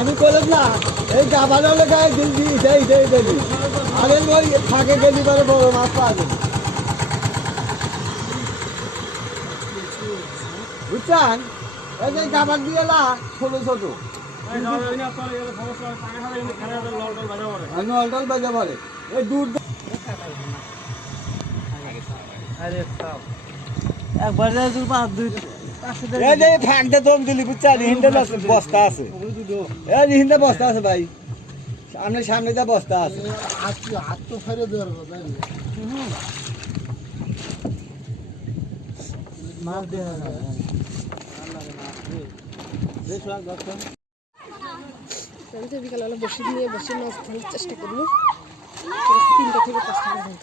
আমি করলাম না এই গাবানো গায়ে দিল্লি দেলি আরে ওই ফাঁকে গেলি পরে বড় মাছ পাওয়া যাবে বুঝছেন এই যে গাবার দিয়ে না ছোট ছোট নলটল বাজা পরে এই দূর একবার এই যে ফাঁকটা দম দিলি বুঝছেন হিন্দে বস্তা আছে এই যে হিন্দে বস্তা আছে ভাই সামনে দিয়ে বস্তা আছে হাত তো ফেরে দেওয়ার কথা মাছ দেওয়া বিকালবেলা বসে নিয়ে বসে মাছ ধরার চেষ্টা করবো 3টা থেকে 5টা পর্যন্ত